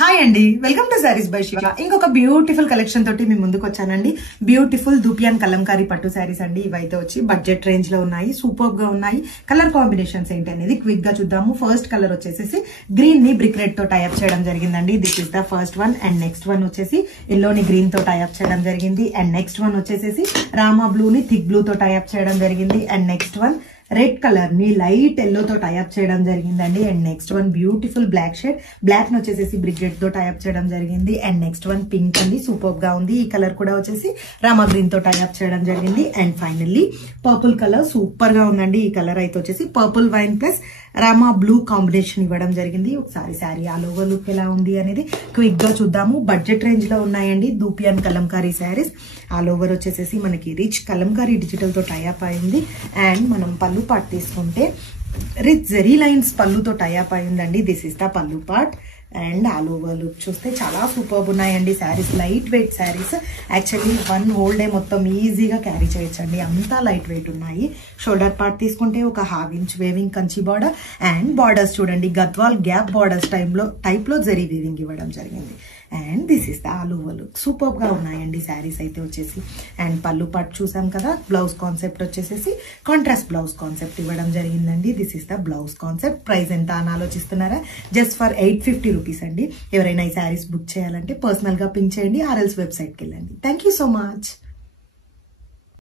Hi అండి, welcome to saris by Shiva. ఇంకొక beautiful collection తోటి మీ ముందుకు వచ్చానండి. బ్యూటిఫుల్ దూపియాన్ కలంకారీ పట్టు సారీస్ అండి. ఇవైతే వచ్చి బడ్జెట్ రేంజ్ లో ఉన్నాయి, సూపర్ గా ఉన్నాయి. కలర్ కాంబినేషన్స్ ఏంటి అనేది క్విక్ గా చూద్దాము. ఫస్ట్ కలర్ వచ్చేసి గ్రీన్ ని బ్రిక్ రెడ్ తో టైప్ చేయడం జరిగిందండి. This is the first one. And next one వచ్చేసి ఎల్లో ని గ్రీన్ తో టైప్ చేయడం జరిగింది. అండ్ నెక్స్ట్ వన్ వచ్చేసి రామా బ్లూ ని థిక్ బ్లూ తో టైప్ చేయడం జరిగింది. And next one red colour ని లైట్ ఎల్లో తో టైప్ చేయడం జరిగిందండి. And next one beautiful black shade, black ని వచ్చేసి బ్రిక్ రెడ్ తో టైప్ చేయడం జరిగింది. అండ్ నెక్స్ట్ వన్ పింక్ అండి, సూపర్ గా ఉంది. ఈ కలర్ కూడా వచ్చేసి రామా గ్రీన్ తో టైప్ చేయడం జరిగింది. And finally purple colour, super గా ఉందండి. ఈ కలర్ అయితే వచ్చేసి purple wine plus Rama blue combination ఇవ్వడం జరిగింది. ఒకసారి శారీ ఆల్ ఓవర్ లుక్ ఎలా ఉంది అనేది క్విక్ గా చూద్దాము. బడ్జెట్ రేంజ్ లో ఉన్నాయండి దూపియాన్ కలంకారీ శారీస్. ఆల్ ఓవర్ వచ్చేసి మనకి రిచ్ కలంకారీ డిజిటల్ తో టైప్ అయింది. అండ్ మనం పళ్ళు పార్ట్ తీసుకుంటే రిచ్ జెరీ లైన్స్ పళ్ళుతో టైప్ అయిందండి. దిస్ ఇస్ ద పళ్ళు part. And all over look చూస్తే చాలా సూపర్ ఉన్నాయండి saris. Light weight saris, actually one whole day మొత్తం ఈజీగా క్యారీ చేయొచ్చండి, అంతా లైట్ వెయిట్ ఉన్నాయి. షోల్డర్ పార్ట్ తీసుకుంటే ఒక ½ inch weaving Kanchi border. And borders చూడండి, గద్వాల్ గ్యాప్ బార్డర్స్ టైప్ లో జరీ వీవింగ్ ఇవ్వడం జరిగింది. And this is the all over look. Super గా ఉన్నాయండి శారీస్ అయితే వచ్చేసి. అండ్ పళ్ళు పార్ట్ చూసాం కదా. బ్లౌజ్ కాన్సెప్ట్ వచ్చేసి కాంట్రాస్ట్ బ్లౌజ్ కాన్సెప్ట్ ఇవ్వడం జరిగిందండి. This is the blouse concept. Price ఎంత అని ఆలోచిస్తున్నారా? జస్ట్ ఫర్ 850 రూపీస్ అండి. ఎవరైనా ఈ శారీస్ బుక్ చేయాలంటే పర్సనల్ గా పింక్ చేయండి, ఆర్ఎల్స్ వెబ్సైట్కి వెళ్ళండి. Thank you so much.